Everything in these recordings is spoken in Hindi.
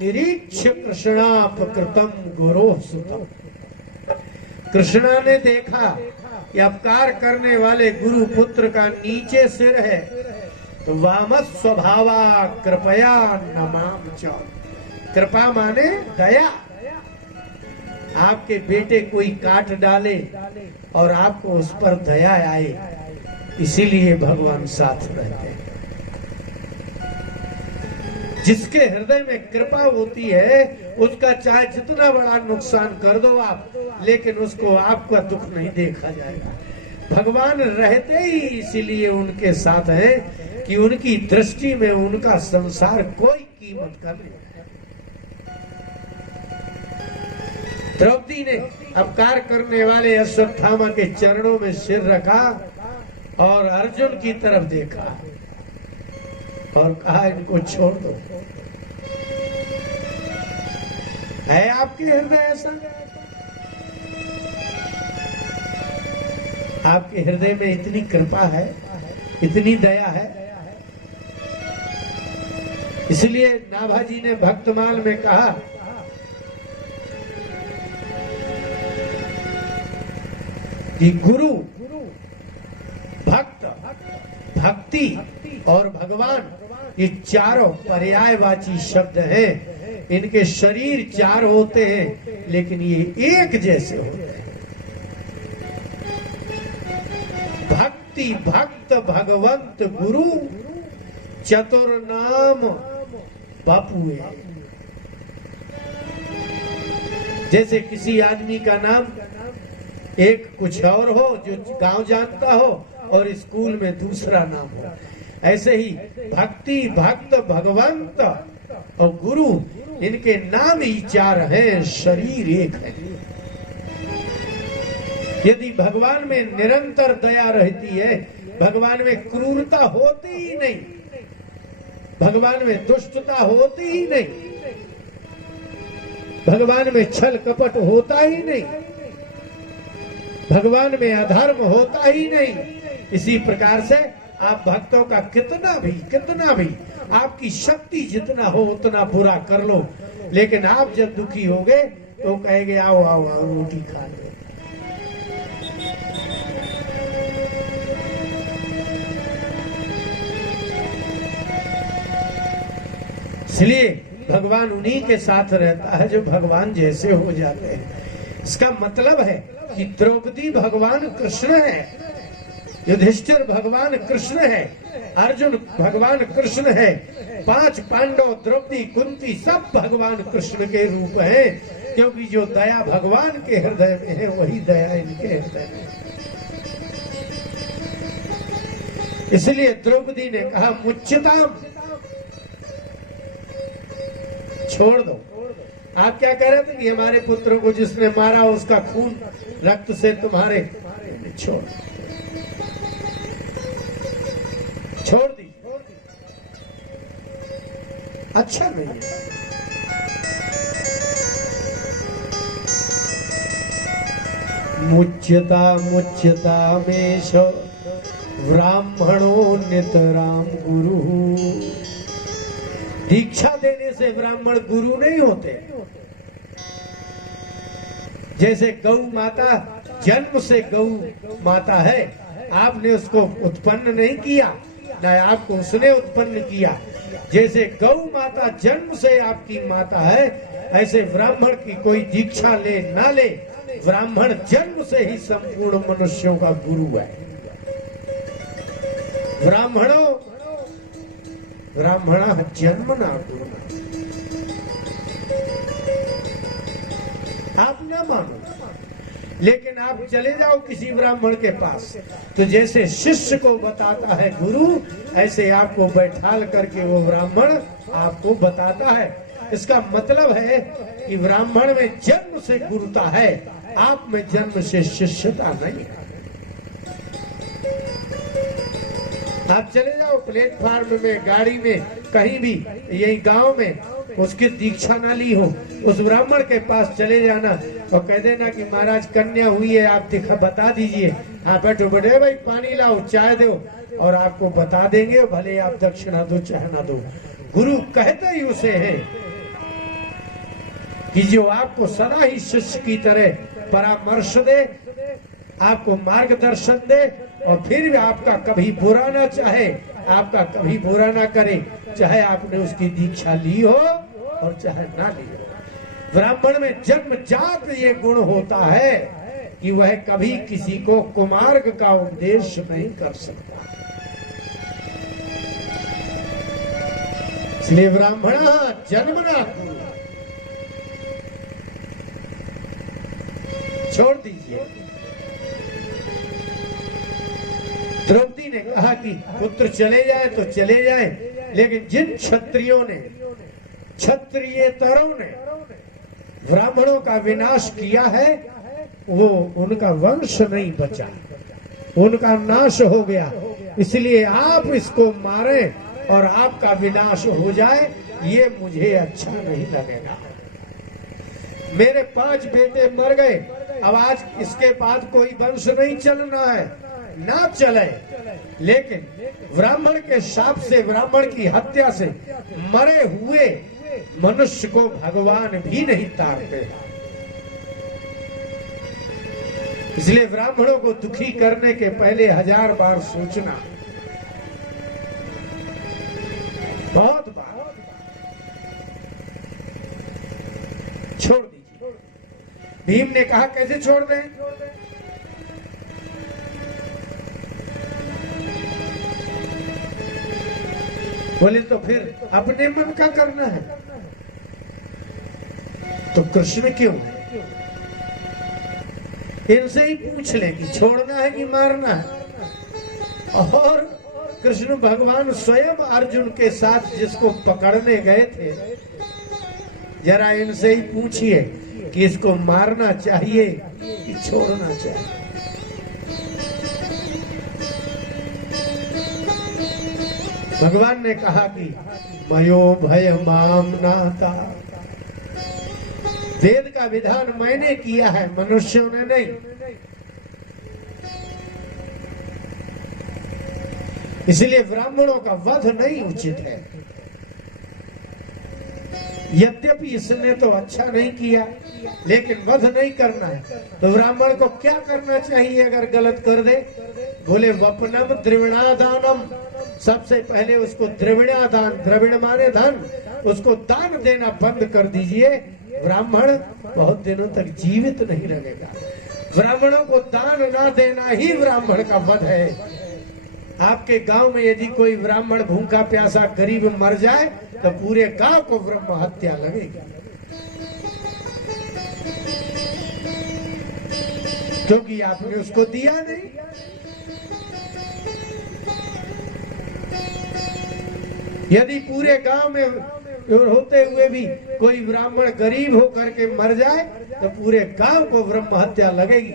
निरीक्ष कृष्णापकृतम गुरोः सुतम। कृष्णा ने देखा कि अपकार करने वाले गुरु पुत्र का नीचे सिर है, तो वामस स्वभावा कृपया नमाम च। कृपा माने दया। आपके बेटे कोई काट डाले और आपको उस पर दया आए, इसीलिए भगवान साथ रहते हैं। जिसके हृदय में कृपा होती है उसका चाहे जितना बड़ा नुकसान कर दो आप, लेकिन उसको आपका दुख नहीं देखा जाएगा। भगवान रहते ही इसीलिए उनके साथ है कि उनकी दृष्टि में उनका संसार कोई कीमत का नहीं। द्रौपदी ने अपकार करने वाले अश्वत्थामा के चरणों में सिर रखा और अर्जुन की तरफ देखा और कहा, इनको छोड़ दो। है आपके हृदय ऐसा? आपके हृदय में इतनी कृपा है, इतनी दया है? इसलिए नाभाजी ने भक्तमाल में कहा कि गुरु, भक्त, भक्ति और भगवान ये चारों पर्यायवाची शब्द हैं। इनके शरीर चार होते हैं लेकिन ये एक जैसे होते हैं। भक्ति, भक्त, भगवंत, गुरु, चतुर्नाम बापुए। जैसे किसी आदमी का नाम एक कुछ और हो जो गांव जानता हो और स्कूल में दूसरा नाम हो, ऐसे ही भक्ति, भक्त, भगवंत और गुरु, इनके नाम ही चार हैं, शरीर एक है। यदि भगवान में निरंतर दया रहती है, भगवान में क्रूरता होती ही नहीं, भगवान में दुष्टता होती ही नहीं, भगवान में छल कपट होता ही नहीं, भगवान में अधर्म होता ही नहीं। इसी प्रकार से आप भक्तों का कितना भी आपकी शक्ति जितना हो उतना बुरा कर लो, लेकिन आप जब दुखी होगे तो कहेंगे आओ आओ आओ रोटी खा लो। इसलिए भगवान उन्हीं के साथ रहता है जो भगवान जैसे हो जाते हैं। इसका मतलब है कि द्रौपदी भगवान कृष्ण है, युधिष्ठिर भगवान कृष्ण है, अर्जुन भगवान कृष्ण है, 5 पांडव, द्रौपदी, कुंती सब भगवान कृष्ण के रूप हैं, क्योंकि जो दया भगवान के हृदय में है वही दया इनके हृदय में है। इसलिए द्रौपदी ने कहा, मुच्यताम, छोड़ दो। आप क्या कह रहे थे कि हमारे पुत्र को जिसने मारा उसका खून रक्त से तुम्हारे, छोड़ दी। अच्छा नहीं है। मुच्यता मेष ब्राह्मणो नितराम गुरु। दीक्षा देने से ब्राह्मण गुरु नहीं होते। जैसे गौ माता जन्म से गौ माता है, आपने उसको उत्पन्न नहीं किया, न आपको उसने उत्पन्न किया। जैसे गौ माता जन्म से आपकी माता है, ऐसे ब्राह्मण की कोई दीक्षा ले ना ले, ब्राह्मण जन्म से ही संपूर्ण मनुष्यों का गुरु है। ब्राह्मणा जन्मना गुरु। आप ना मानो, लेकिन आप चले जाओ किसी ब्राह्मण के पास, तो जैसे शिष्य को बताता है गुरु, ऐसे आपको बैठाल करके वो ब्राह्मण आपको बताता है। इसका मतलब है कि ब्राह्मण में जन्म से गुरुता है, आप में जन्म से शिष्यता नहीं है। आप चले जाओ प्लेटफार्म में, गाड़ी में, कहीं भी, यही गांव में, उसकी दीक्षा ना ली हो, उस ब्राह्मण के पास चले जाना और कह देना कि महाराज कन्या हुई है, आप बता दीजिए। हाँ बैठो बैठो भाई, पानी लाओ, चाय दो, और आपको बता देंगे, भले आप दक्षिणा दो चाहे ना दो। गुरु कहते ही उसे है कि जो आपको सदा ही शिष्य की तरह परामर्श दे, आपको मार्गदर्शन दे, और फिर भी आपका कभी बुरा ना चाहे, आपका कभी बुरा ना करे, चाहे आपने उसकी दीक्षा ली हो और चाहे ना ली हो। ब्राह्मण में जन्मजात ये गुण होता है कि वह कभी किसी को कुमार्ग का उपदेश नहीं कर सकता। इसलिए ब्राह्मण जन्मना कुरु, छोड़ दीजिए। द्रौपदी ने कहा कि पुत्र चले जाए तो चले जाए, लेकिन जिन क्षत्रियों ने, क्षत्रियेतरों ने ब्राह्मणों का विनाश किया है, वो उनका वंश नहीं बचा, उनका नाश हो गया। इसलिए आप इसको मारें और आपका विनाश हो जाए, ये मुझे अच्छा नहीं लगेगा। मेरे 5 बेटे मर गए, अब आज इसके बाद कोई वंश नहीं चलना है, ना चले। लेकिन ब्राह्मण के शाप से, ब्राह्मण की हत्या से मरे हुए मनुष्य को भगवान भी नहीं तारते। इसलिए ब्राह्मणों को दुखी करने के पहले 1000 बार सोचना, बहुत बार। छोड़ दीजिए। भीम ने कहा कैसे छोड़ दें? बोले तो फिर अपने मन का करना है। तो कृष्ण क्यों? इनसे ही पूछ ले कि छोड़ना है कि मारना है। और कृष्ण भगवान स्वयं अर्जुन के साथ जिसको पकड़ने गए थे, जरा इनसे ही पूछिए कि इसको मारना चाहिए कि छोड़ना चाहिए। भगवान ने कहा कि मयो भय माम नाता, वेद का विधान मैंने किया है, मनुष्यों ने नहीं। इसलिए ब्राह्मणों का वध नहीं उचित है। यद्यपि इसने तो अच्छा नहीं किया, लेकिन वध नहीं करना है। तो ब्राह्मण को क्या करना चाहिए अगर गलत कर दे? बोले वपनम द्रविणादानम, सबसे पहले उसको द्रविणादान, द्रविण माने धन, उसको दान देना बंद कर दीजिए। ब्राह्मण बहुत दिनों तक जीवित नहीं रहेगा। ब्राह्मणों को दान ना देना ही ब्राह्मण का वध है। आपके गांव में यदि कोई ब्राह्मण भूखा प्यासा गरीब मर जाए तो पूरे गांव को ब्रह्म हत्या लगेगी, क्योंकि आपने उसको दिया नहीं। यदि पूरे गांव में होते हुए भी कोई ब्राह्मण गरीब होकर के मर जाए तो पूरे गांव को ब्रह्म हत्या लगेगी।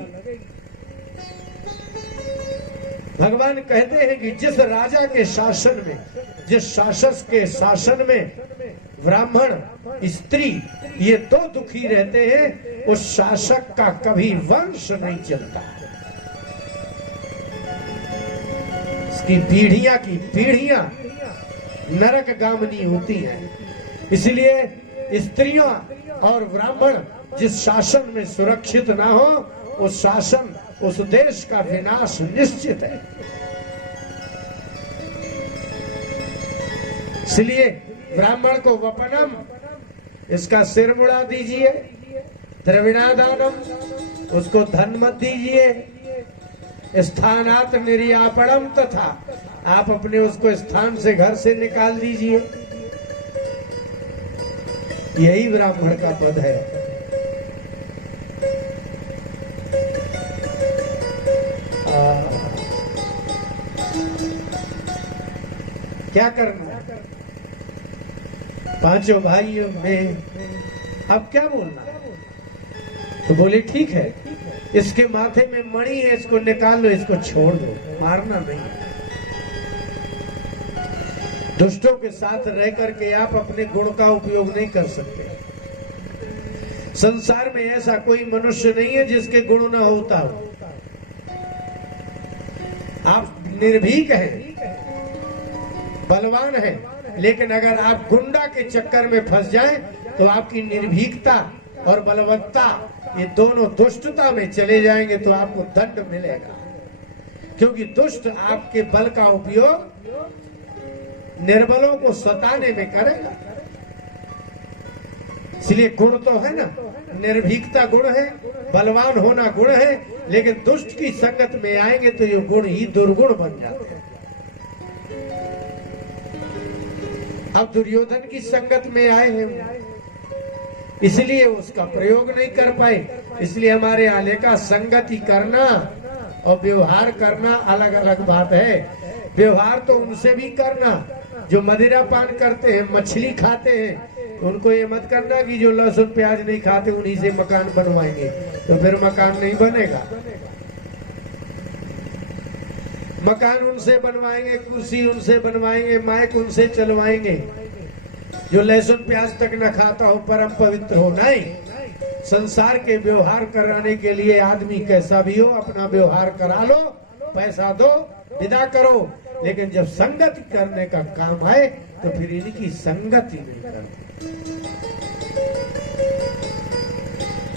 भगवान कहते हैं कि जिस राजा के शासन में, जिस शासक के शासन में ब्राह्मण, स्त्री ये दो दुखी रहते हैं, उस शासक का कभी वंश नहीं चलता। इसकी पीढ़ियां की पीढ़ियां नरक गामिनी होती हैं। इसलिए स्त्रियां और ब्राह्मण जिस शासन में सुरक्षित ना हो, उस शासन, उस देश का विनाश निश्चित है। इसलिए ब्राह्मण को वपनम, इसका सिर मुड़ा दीजिए। द्रविणादानम, उसको धन मत दीजिए। स्थानात निर्यापणम, तथा आप अपने उसको स्थान से, घर से निकाल दीजिए। यही ब्राह्मण का पद है। क्या करना है? पांचों भाइयों में अब क्या बोलना? तो बोले ठीक है, इसके माथे में मणि है, इसको निकाल लो, इसको छोड़ दो, मारना नहीं। दुष्टों के साथ रह करके आप अपने गुण का उपयोग नहीं कर सकते। संसार में ऐसा कोई मनुष्य नहीं है जिसके गुण ना होता हो। आप निर्भीक हैं, बलवान हैं, लेकिन अगर आप गुंडा के चक्कर में फंस जाएं तो आपकी निर्भीकता और बलवत्ता, ये दोनों दुष्टता में चले जाएंगे तो आपको दंड मिलेगा, क्योंकि दुष्ट आपके बल का उपयोग निर्बलों को सताने में करेगा। इसलिए गुण तो है ना, निर्भीकता गुण है, बलवान होना गुण है, लेकिन दुष्ट की संगत में आएंगे तो ये गुण ही दुर्गुण बन जाते हैं। अब दुर्योधन की संगत में आए हैं, इसलिए उसका प्रयोग नहीं कर पाए। इसलिए हमारे आले का संगति करना और व्यवहार करना अलग अलग बात है। व्यवहार तो उनसे भी करना जो मदिरा पान करते हैं, मछली खाते हैं, उनको ये मत करना कि जो लहसुन प्याज नहीं खाते उन्हीं से मकान बनवाएंगे, तो फिर मकान नहीं बनेगा। मकान उनसे बनवाएंगे, कुर्सी उनसे बनवाएंगे, माइक उनसे चलवाएंगे। जो लहसुन प्याज तक न खाता हो, परम पवित्र हो नहीं। संसार के व्यवहार कराने के लिए आदमी कैसा भी हो अपना व्यवहार करा लो, पैसा दो, विदा करो, लेकिन जब संगति करने का काम आए तो फिर इनकी संगति नहीं करो।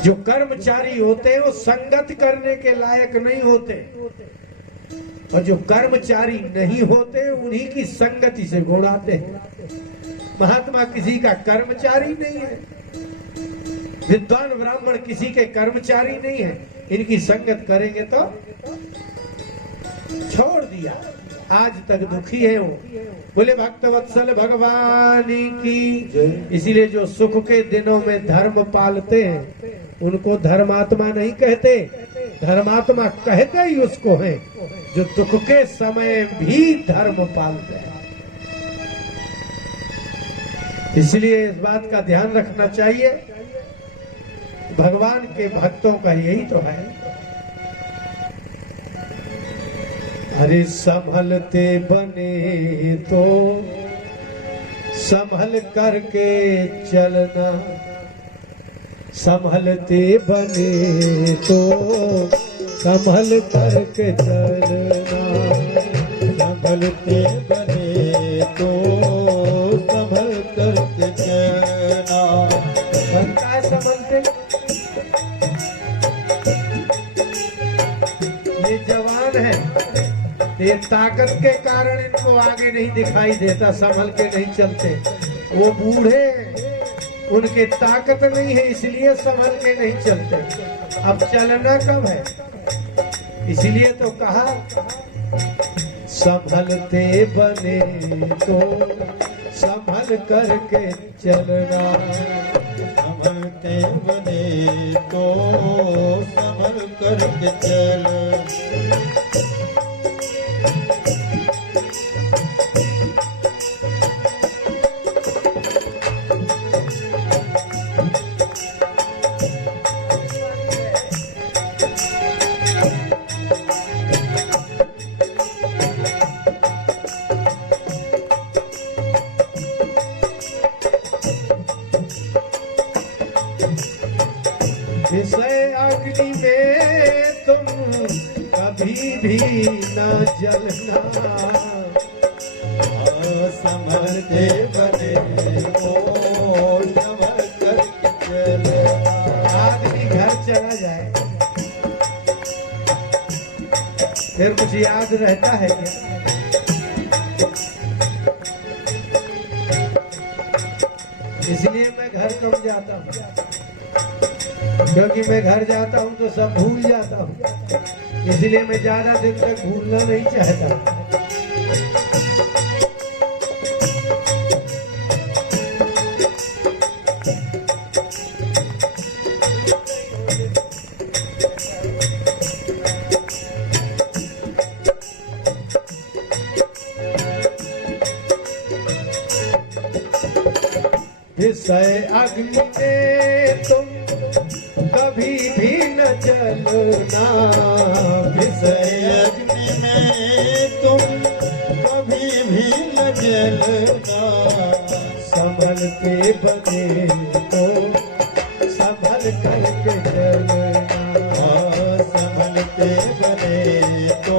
जो कर्मचारी होते हैं वो संगत करने के लायक नहीं होते, और जो कर्मचारी नहीं होते उन्हीं की संगति से गुण आते हैं। महात्मा किसी का कर्मचारी नहीं है, विद्वान ब्राह्मण किसी के कर्मचारी नहीं है। इनकी संगत करेंगे तो छोड़ दिया, आज तक दुखी है वो। बोले भक्तवत्सल भगवान की। इसीलिए जो सुख के दिनों में धर्म पालते हैं उनको धर्मात्मा नहीं कहते, धर्मात्मा कहते ही उसको है जो दुख के समय भी धर्म पालते हैं। इसलिए इस बात का ध्यान रखना चाहिए, भगवान के भक्तों का यही तो है। अरे संभलते बने तो संभल करके चलना, संभलते बने तो संभल करके चलना, संभलते बने तो संभल करके चलना। बनता है संभलते। ये जवान है, ये ताकत के कारण इनको आगे नहीं दिखाई देता, संभल के नहीं चलते। वो बूढ़े, उनके ताकत नहीं है इसलिए संभल के नहीं चलते। अब चलना कब है, इसलिए तो कहा संभलते बने तो संभल करके चलना, संभलते बने तो संभल करके चलना। विषय अग्नि में तुम कभी भी न जलना, संभलते बने तो संभल करके चलना। आदमी घर चला जाए फिर कुछ याद रहता है क्या? इसलिए मैं घर कम जाता हूँ, क्योंकि मैं घर जाता हूँ तो सब भूल जाता हूँ, इसलिए मैं ज्यादा दिन तक भूलना नहीं चाहता। विषय अग्नि में तुम कभी भी न जलना, विषय अग्नि में तुम कभी भी न जलना, संभलते बने तो संभल करके चलना, संभलते बने तो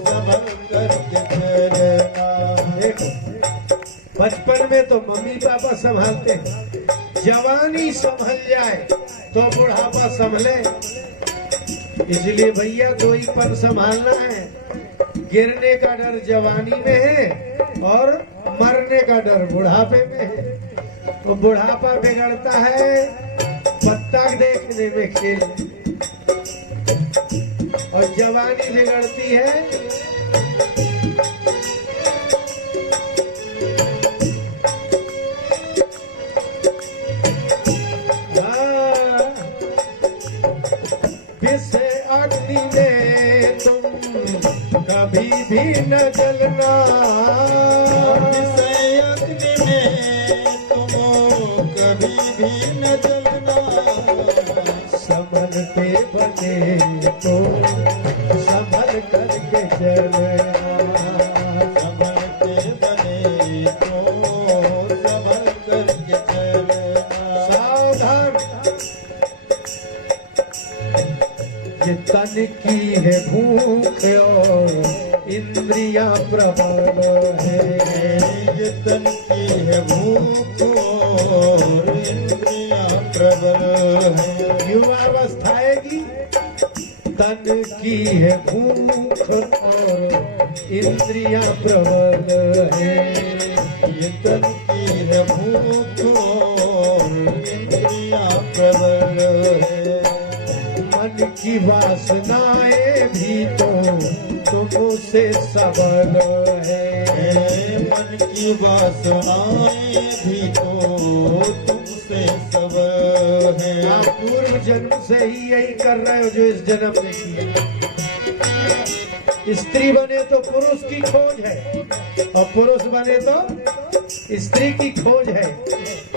संभल करके चलना। देखो बचपन में तो मम्मी पापा संभालते हैं, जवानी संभल जाए तो बुढ़ापा संभले। इसलिए भैया दो ही पन संभालना है, गिरने का डर जवानी में है और मरने का डर बुढ़ापे में है। तो बुढ़ापा बिगड़ता है पत्ता देखने में खेल, और जवानी बिगड़ती है विषय अग्नि में तुम कभी भी न जलना। विषय अग्नि में तुम कभी भी न जलना। संभलते बने तो संभल करके चलना। संभलते बने तो संभल करके चलना। सावधान, ये तन की है भूख और इंद्रियां प्रबल है। ये तन की है भूख और इंद्रियां प्रबल है। युवावस्था आएगी, तन की है भूख और इंद्रियां प्रबल है। ये तन की है भूख और इंद्रियां प्रबल है। मन की वासनाएं भी तो तुमसे सबल है। मन की वासनाएं भी तो तुमसे सबल है। आप पूर्व जन्म से ही यही कर रहे हो जो इस जन्म में किया। स्त्री बने तो पुरुष की खोज है और पुरुष बने तो स्त्री की खोज है।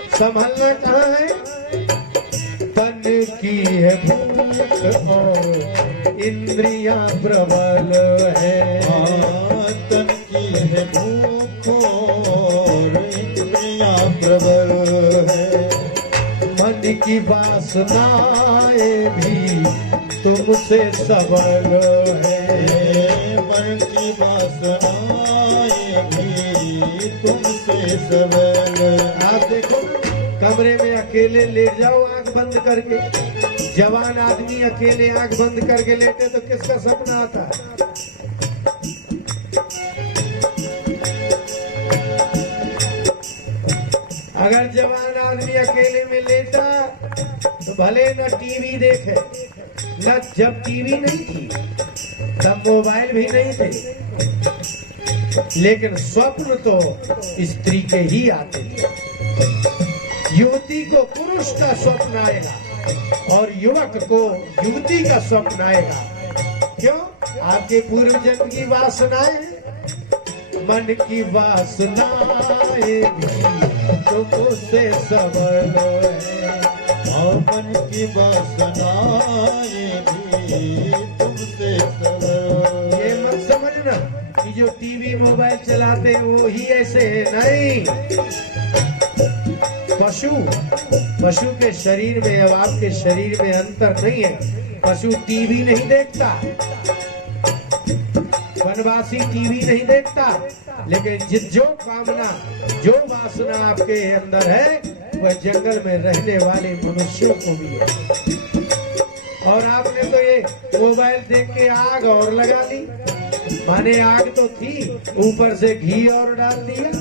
संभलना कहाँ है? तन की है भूख और इंद्रियां प्रबल है। तन की है भूख और इंद्रियां प्रबल है। मन की वासनाएं भी तुमसे सबल है। मन की वासनाएं भी तुमसे सबल। आप देखो कमरे में अकेले लेट जाओ आंख बंद करके, जवान आदमी अकेले आंख बंद करके लेटे तो किसका सपना आता है? अगर जवान आदमी अकेले में लेटा तो भले न टीवी देखे, न जब टीवी नहीं थी तब मोबाइल भी नहीं थे, लेकिन स्वप्न तो स्त्री के ही आते थे। युवती को पुरुष का स्वप्न आएगा और युवक को युवती का स्वप्न आएगा। क्यों? आपके पूर्व जन्म की वासनाएं, मन की वासनाएं भी तुमसे सबल है। और मन की वासनाएं भी तुमसे सबल। ये मत समझना कि जो टीवी मोबाइल चलाते हैं वो ही ऐसे है, नहीं। पशु के शरीर में और आपके शरीर में अंतर नहीं है। पशु टीवी नहीं देखता, वनवासी टीवी नहीं देखता, लेकिन जो कामना जो वासना आपके अंदर है वह जंगल में रहने वाले मनुष्यों को भी है। और आपने तो ये मोबाइल देख के आग और लगा ली, माने आग तो थी, ऊपर से घी और डाल दिया,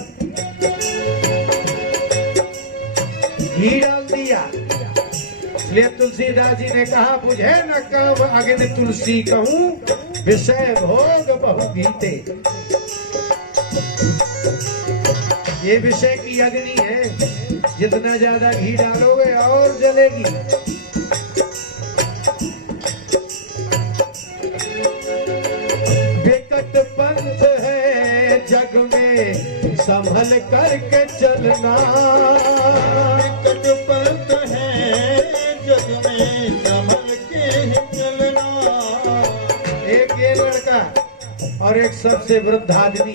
घी डाल दिया। इसलिए तुलसीदास जी ने कहा, बुझे न काम अग्नि तुलसी कहूँ, विषय भोग बहु भीते। ये विषय की अग्नि है, जितना ज्यादा घी डालोगे और जलेगी। विकट पंथ है जग में संभल करके चलना। विकट पंथ है जग में संभल के चलना। एक ये लड़का और एक सबसे वृद्ध आदमी,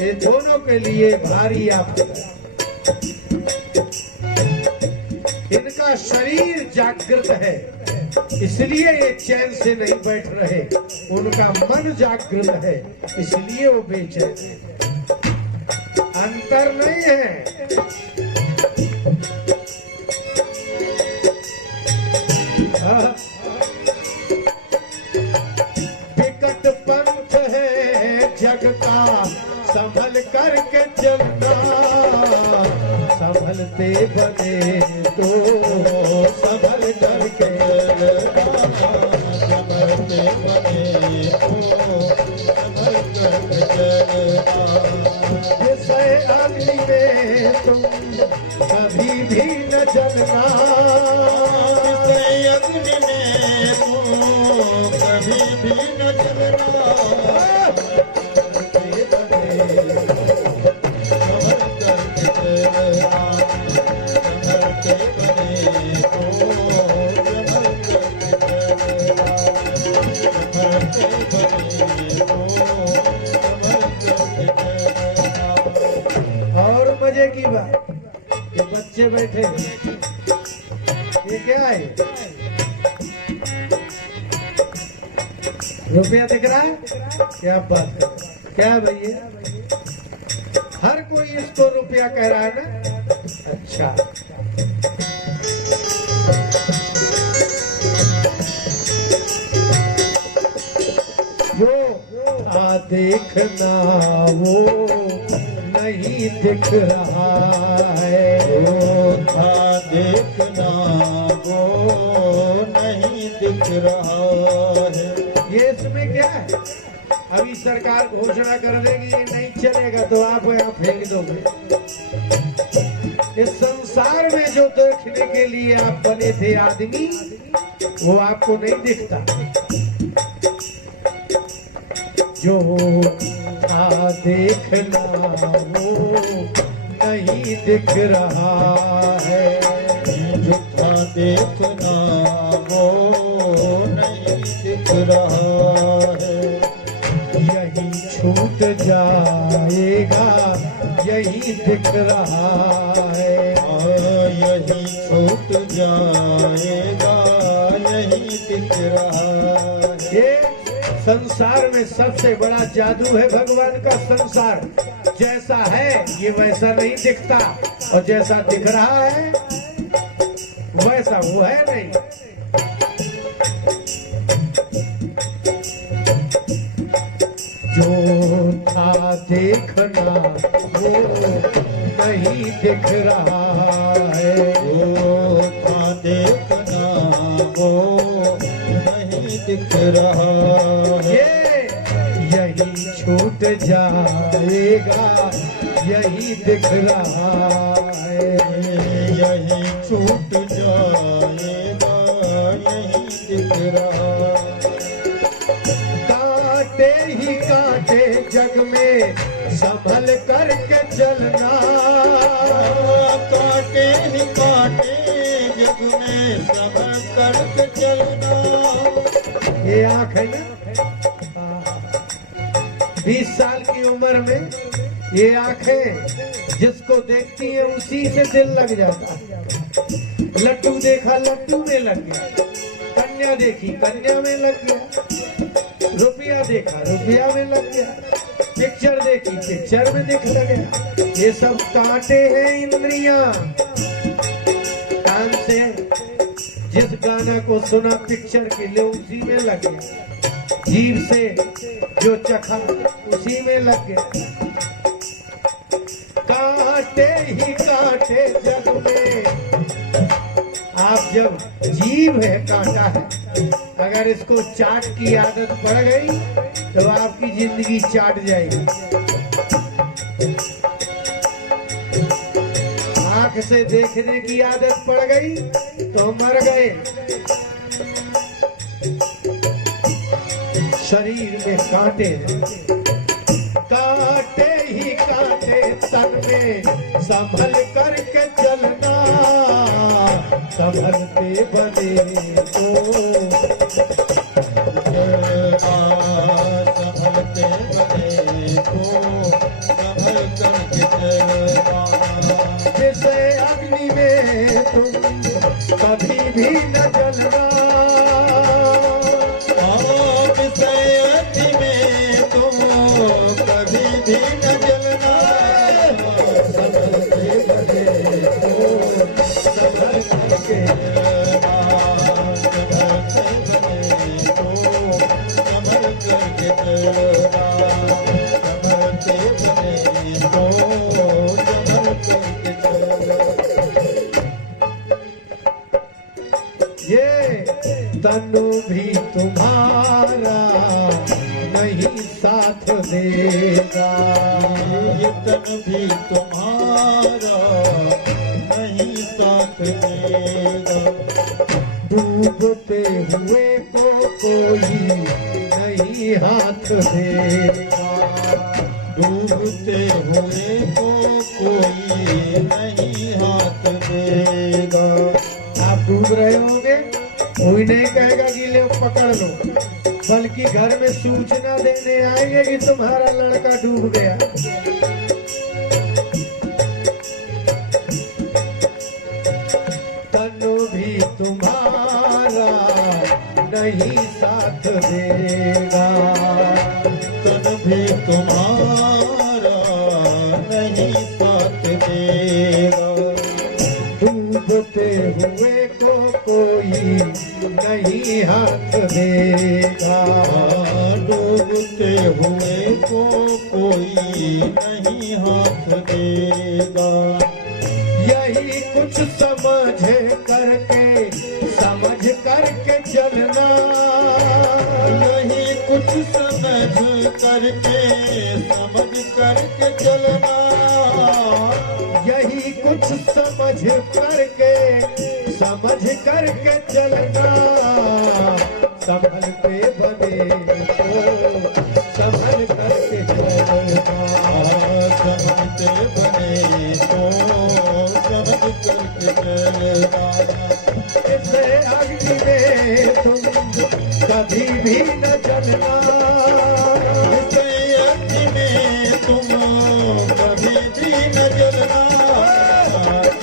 ये दोनों के लिए भारी आपदा। इनका शरीर जागृत है, इसलिए ये चैन से नहीं बैठ रहे। उनका मन जागृत है, इसलिए वो बेचैन है। अंतर नहीं है। बने तो संभल करके चलना, संभलते बने तो संभल करके चलना। विषय अग्नि में तुम कभी भी न जलना, विषय अग्नि में तुम कभी भी न जलना। और मजे की बात, ये बच्चे बैठे, ये क्या है? रुपया दिख रहा है? क्या बात है, क्या भैया? हर कोई इसको रुपया कह रहा है ना? अच्छा, वो देखना वो नहीं दिख रहा है, वो देखना वो नहीं दिख रहा है। ये इसमें क्या है? अभी सरकार घोषणा कर देगी ये नहीं चलेगा तो आप यहाँ फेंक दोगे। इस संसार में जो देखने के लिए आप बने थे आदमी, वो आपको नहीं दिखता। जो था देखना वो नहीं दिख रहा है, जो था देखना वो नहीं दिख रहा है। यही छूट जाएगा यही दिख रहा है, यही छूट जाएगा यही दिख रहा है। ये संसार में सबसे बड़ा जादू है भगवान का। संसार जैसा है ये वैसा नहीं दिखता, और जैसा दिख रहा है वैसा वो है नहीं। जो था देखना वो नहीं दिख रहा है, जो था देखना वो नहीं दिख रहा है। यही छूट जाएगा यही दिख रहा है, यही छूट जाएगा यही दिख रहा है। कांटे ही कांटे जग में संभल करके चलना, कांटे ही कांटे जग में संभल करके चलना। ये आँख है ना, 20 साल की उम्र में ये आंखें जिसको देखती है उसी से दिल लग जाता है। लड्डू देखा लड्डू में लग गया, कन्या देखी कन्या में लग गया, रुपया देखा रुपया में लग गया, पिक्चर देखी पिक्चर में दिख लगे। ये सब कांटे हैं इंद्रियां। कान से जिस गाना को सुना पिक्चर के लिए उसी में लग गया, जीभ से जो चखा उसी में लग गया। कांटे ही कांटे जग में, आप जब जीभ है कांटा है, अगर इसको चाट की आदत पड़ गई तो आपकी जिंदगी चाट जाएगी। आंख से देखने की आदत पड़ गई तो मर गए। शरीर में कांटे, कांटे ही कांटे तन में संभल करके चलना, संभलते बने तो संभलते बने तो संभल करके चलना। जैसे अग्नि में तुम कभी भी न जलना, विषय में तुम कभी भी न जलना। संभलते बने तो संभल करके तनु भी तुम्हारा नहीं साथ देगा, ये तन भी तुम्हारा नहीं साथ देगा। डूबते हुए को कोई नहीं हाथ देगा, डूबते हुए को कोई नहीं हाथ देगा। आप डूब रहे होंगे, कोई नहीं कहेगा कि ले पकड़ लो, बल्कि घर में सूचना देने आएंगे कि तुम्हारा लड़का डूब गया। तनु भी तुम्हारा नहीं साथ देगा, तन भी तुम्हारा नहीं साथ देगा। डूबते हुए को कोई नहीं हाथ देगा, डूबते हुए को कोई नहीं हाथ देगा। यही कुछ समझ करके चलना, यही कुछ समझ करके चलना। यही कुछ समझ करके चलना। संभल के बने तो संभल करके चलना, समझते बने तो समझ करके चलना। इसे अग्नि में तुम कभी भी न जलना, इसे अग्नि में तुम कभी भी न जलना।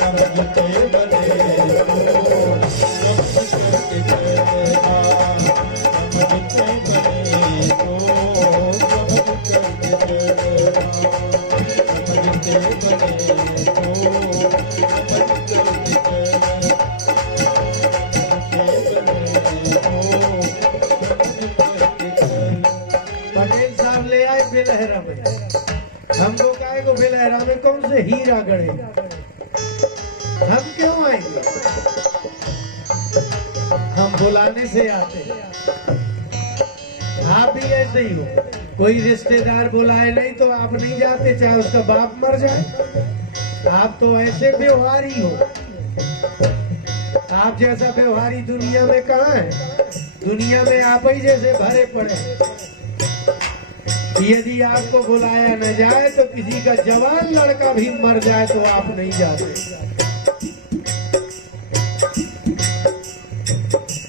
समझते बने तो समझ करके चलना, समझते बने तो समझ करके चलना, समझते बने तो समझ करके चलना। पटेल साहब ले आए बेलहरा में, हमको काहे को बेलहरा में कौन से हीरा गड़े, हम क्यों आएंगे, हम बुलाने से आते हैं। आप भी ऐसे ही हो, कोई रिश्तेदार बुलाए नहीं तो आप नहीं जाते, चाहे उसका बाप मर जाए। आप तो ऐसे व्यवहारी हो, आप जैसा व्यवहारी दुनिया में कहाँ है। दुनिया में आप ही जैसे भरे पड़े हैं। यदि आपको बुलाया न जाए तो किसी का जवान लड़का भी मर जाए तो आप नहीं जाते।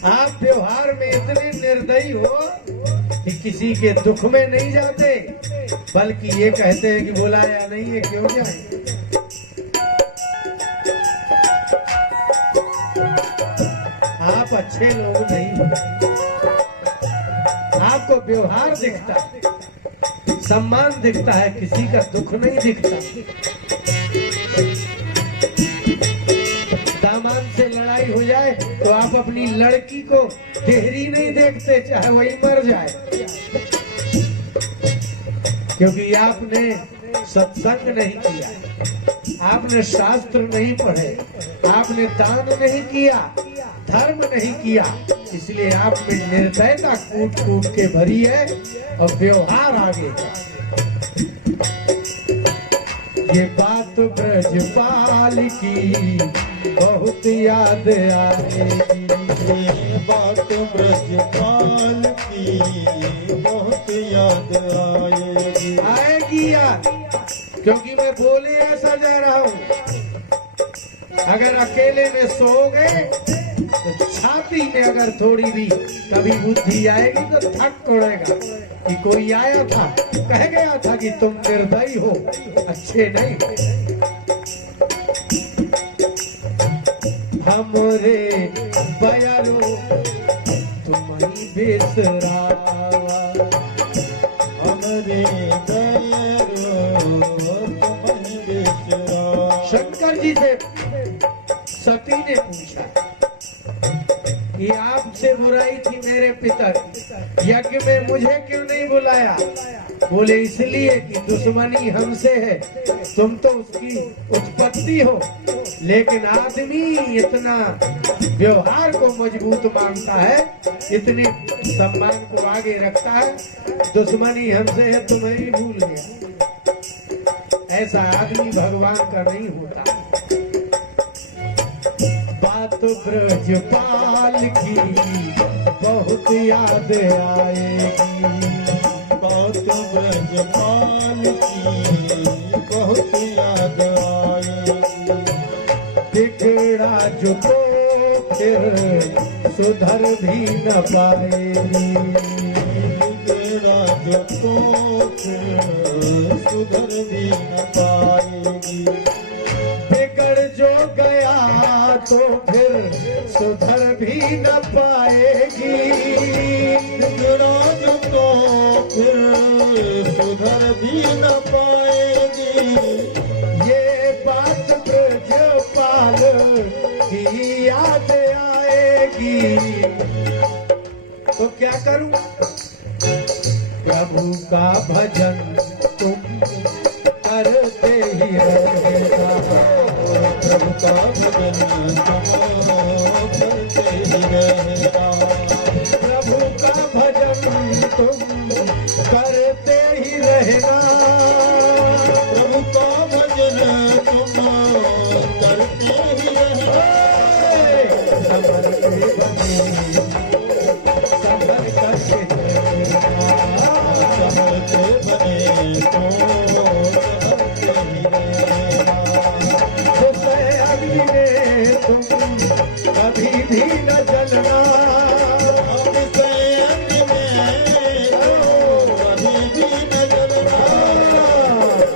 आप व्यवहार में इतने निर्दयी हो कि किसी के दुख में नहीं जाते, बल्कि ये कहते हैं कि बुलाया नहीं है क्यों जाए। आप अच्छे लोग नहीं हो, आपको व्यवहार दिखता है, सम्मान दिखता है, किसी का दुख नहीं दिखता। दामाद से लड़ाई हो जाए तो आप अपनी लड़की को देहरी नहीं देखते, चाहे वही मर जाए, क्योंकि आपने सत्संग नहीं किया, आपने शास्त्र नहीं पढ़े, आपने दान नहीं किया, धर्म नहीं किया, इसलिए आप में निर्दयता कूट कूट के भरी है और व्यवहार आगे है। ये बात ब्रजपाल की बहुत याद आएगी, ये बात ब्रजपाल की बहुत याद आएगी। आएगी याद, क्योंकि मैं बोले ऐसा जा रहा हूँ। अगर अकेले में सो गए तो छाती में अगर थोड़ी भी कभी बुद्धि आएगी तो थक पड़ेगा कि कोई आया था कह गया था कि तुम निर्दयी हो, अच्छे नहीं हो। हमरे बयारो तुम्हारी बेसरावा, हमरे बयारो तुम्हारी बेसरावा। शंकर जी से सती ने पूछा कि आपसे बुराई थी मेरे पिता की, यज्ञ में मुझे क्यों नहीं बुलाया? बोले इसलिए कि दुश्मनी हमसे है, तुम तो उसकी उत्पत्ति हो। लेकिन आदमी इतना व्यवहार को मजबूत मानता है, इतने सम्मान को आगे रखता है, दुश्मनी हमसे है तुम्हें ही भूल गया। ऐसा आदमी भगवान का नहीं होता। बात ब्रजपाल की बहुत याद आएगी, बात ब्रजपाल की बहुत याद आएगी। बिगड़ा जो तो फिर सुधर भी न पाएगी, बिगड़ा जो तो फिर सुधर भी न पाएगी। बिगड़ जो गया तो फिर सुधर भी न पाएगी, बिगड़ा जो तो फिर सुधर भी न पाएगी। ये बात ब्रजपाल की याद आएगी। तो क्या करूं? प्रभु का भजन तुम करते ही रहेगा, प्रभु का भजन करते ही रहेगा। प्रभु का भजन तुम करते ही रहना, प्रभु का भजन तुम करते ही रहना। समर के बने, समर करके रहना, समर के बने तो समरते ही रहना। जैसे अग्नि में तुम कभी भी न जलना, हमसे अग्नि में कभी भी न जलना।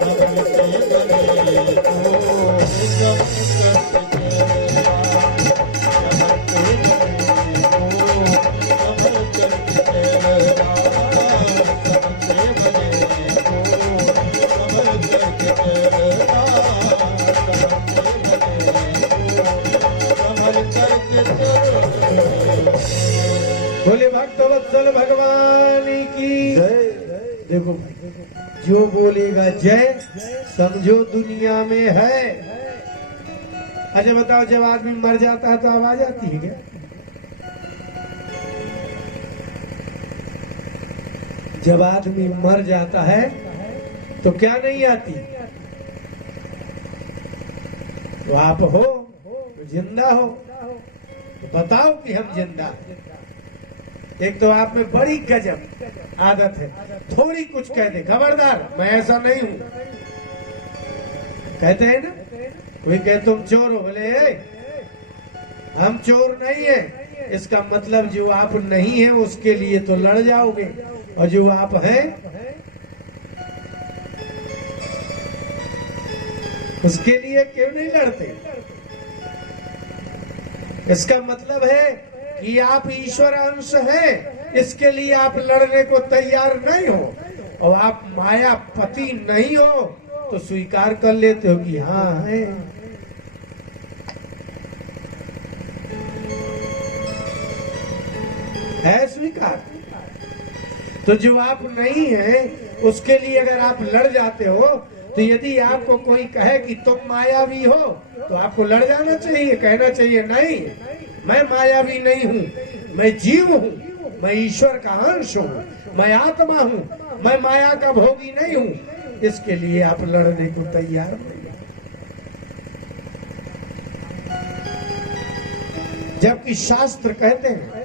हमसे बने तो समर करते रहना। समरते बने तो समर करते रहना। समरते बने तो समर करते रहना। समर करते रहना। बोले भक्तवत्सल भगवान की जय। देखो जो बोलेगा जय समझो दुनिया में है। अच्छा बताओ, जब आदमी मर जाता है तो आवाज आती है क्या? जब आदमी मर जाता है तो क्या नहीं आती? तो आप हो तो जिंदा हो, तो बताओ कि हम जिंदा हैं। एक तो आप में बड़ी गजब आदत है, थोड़ी कुछ कह दे, खबरदार मैं ऐसा नहीं हूं। कहते हैं ना, कोई कहे तुम चोर हो, बोले हम चोर नहीं है। इसका मतलब जो आप नहीं है उसके लिए तो लड़ जाओगे, और जो आप हैं उसके लिए क्यों नहीं लड़ते? इसका मतलब है कि आप ईश्वर अंश हैं, इसके लिए आप लड़ने को तैयार नहीं हो। और आप मायापति नहीं हो तो स्वीकार कर लेते हो कि हाँ है। है स्वीकार। तो जो आप नहीं है उसके लिए अगर आप लड़ जाते हो, तो यदि आपको कोई कहे कि तुम मायावी हो तो आपको लड़ जाना चाहिए, कहना चाहिए नहीं, मैं मायावी नहीं हूँ, मैं जीव हूँ, मैं ईश्वर का अंश हूँ, मैं आत्मा हूँ, मैं माया का भोगी नहीं हूँ। इसके लिए आप लड़ने को तैयार नहीं। जबकि शास्त्र कहते हैं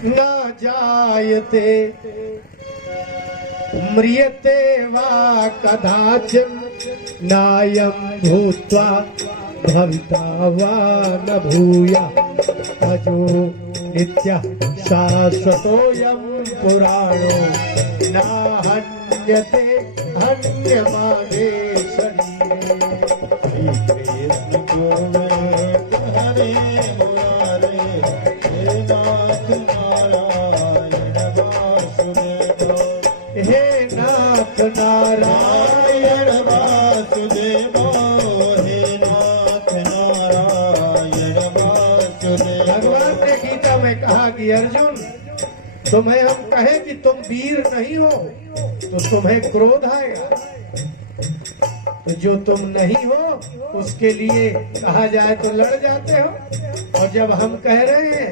न जायते म्रियते वा कदाचन नायं भूत्वा भविता वा न भूया अजो नित्यः शाश्वतोऽयं पुराणो न हन्यते हन्यमाने शरीरे। कृष्ण गोविंद हरे मुरारे हे नाथ नारायण वासुदेव। हे नाथ नारायण नारायण वासुदेव हे कि अर्जुन, तुम्हें हम कहें कि तुम वीर नहीं हो तो तुम्हें क्रोध आएगा, तो जो तुम नहीं हो उसके लिए कहा जाए तो लड़ जाते हो। और जब हम कह रहे हैं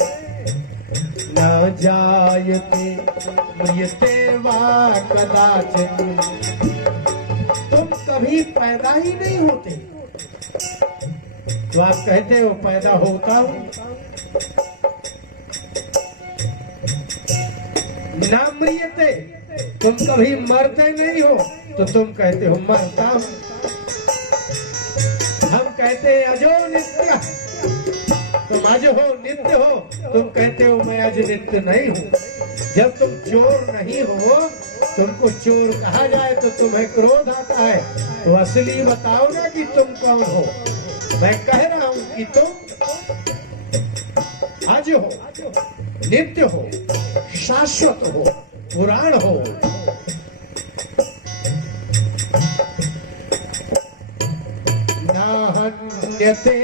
न जायते म्रियते वा कदाचित्, तुम कभी पैदा ही नहीं होते, तो आप कहते हो पैदा होता हूं। न म्रियते, तुम कभी मरते नहीं हो, तो तुम कहते हो मरता हूं। हम कहते हैं अजो नित्य, तुम अज हो, नित्य हो, तुम कहते हो मैं अज नित्य नहीं हूं। जब तुम चोर नहीं हो, तुमको चोर कहा जाए तो तुम्हें क्रोध आता है, तो असली बताओ ना कि तुम कौन हो। मैं कह रहा हूं कि तुम अज हो, नित्य हो, शाश्वत हो, पुराण हो। ना हन्यते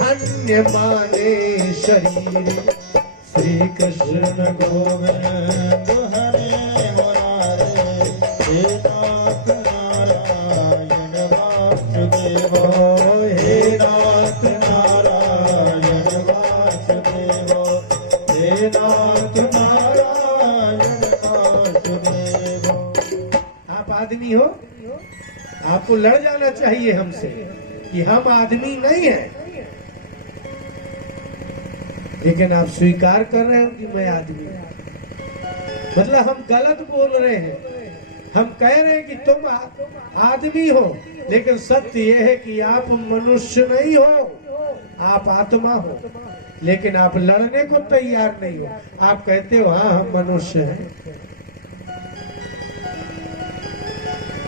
हन्यमाने शरीर, श्री कृष्ण गोविंद हरे मुरारे, हे नाथ नारायण वासुदेव, हे नाथ नारायण वासुदेव, हे नाथ नारायण वासुदेव। आप आदमी हो, आपको लड़ जाना चाहिए हमसे कि हम आदमी नहीं हैं, लेकिन आप स्वीकार कर रहे हो कि मैं आदमी हूं। मतलब हम गलत बोल रहे हैं। हम कह रहे हैं कि तुम आदमी हो, लेकिन सत्य यह है कि आप मनुष्य नहीं हो, आप आत्मा हो, लेकिन आप लड़ने को तैयार नहीं हो। आप कहते हो हाँ हम मनुष्य हैं।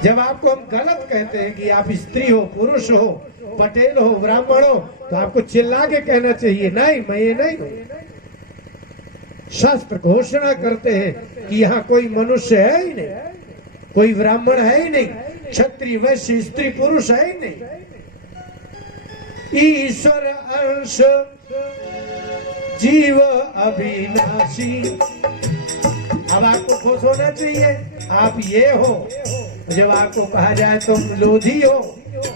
जब आपको हम गलत कहते हैं कि आप स्त्री हो, पुरुष हो, पटेल हो, ब्राह्मण हो, तो आपको चिल्ला के कहना चाहिए नहीं मैं ये नहीं हूं। शास्त्र घोषणा करते हैं कि यहाँ कोई मनुष्य है ही नहीं, कोई ब्राह्मण है ही नहीं, क्षत्रिय वैश्य स्त्री पुरुष है ही नहीं। ईश्वर अंश जीव अविनाशी। अब आपको खुश होना चाहिए, आप ये हो। जब आपको कहा जाए तुम लोधी हो,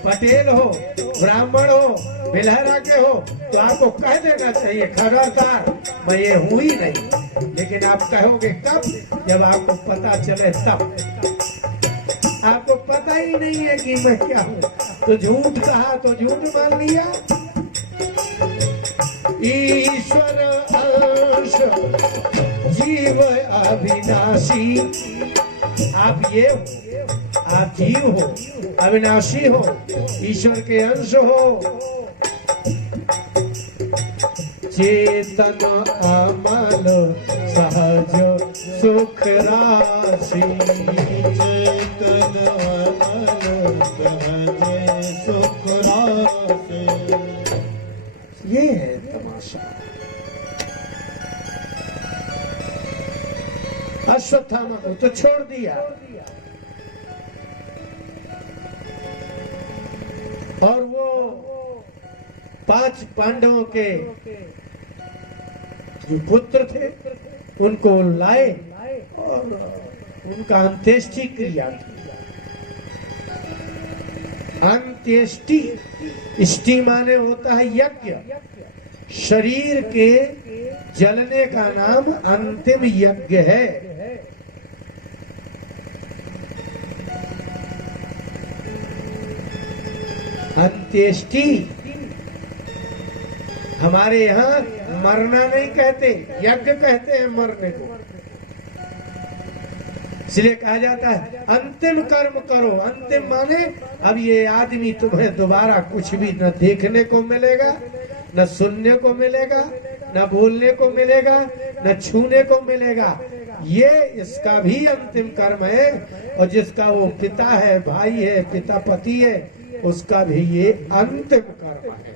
पटेल हो, ब्राह्मण हो, बिलहरा के हो, तो आपको कह देना चाहिए खबरदार मैं ये हूं ही नहीं। लेकिन आप कहोगे कब? जब आपको पता चले तब। आपको पता ही नहीं है कि मैं क्या हूं, तो झूठ कहा तो झूठ मान लिया। ईश्वर अंश जीव अविनाशी। आप ये हो, आप जीव हो, अविनाशी हो, ईश्वर के अंश हो। चेतन अमल सहज सुख राशि। चेतन अमल सहज सुख राशि। ये है तमाशा। अश्वत्थामा को तो छोड़ दिया, और वो 5 पांडवों के जो पुत्र थे उनको लाए और उनका अंत्येष्टि क्रिया की। अंत्येष्टि, इष्टि माने होता है यज्ञ। शरीर के जलने का नाम अंतिम यज्ञ है। अंत्येष्टि हमारे यहाँ मरना नहीं कहते, यज्ञ कहते हैं मरने को। इसलिए कहा जाता है अंतिम कर्म करो। अंतिम माने अब ये आदमी तुम्हें दोबारा कुछ भी न देखने को मिलेगा, न सुनने को मिलेगा, न बोलने को मिलेगा, न छूने को मिलेगा। ये इसका भी अंतिम कर्म है। और जिसका वो पिता है, भाई है, पिता पति है, उसका भी ये अंतिम कर्म है।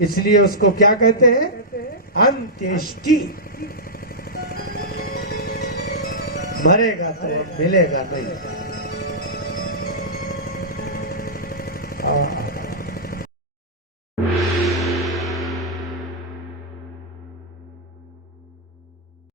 इसलिए उसको क्या कहते हैं? अंत्येष्टि। मरेगा तो मिलेगा नहीं।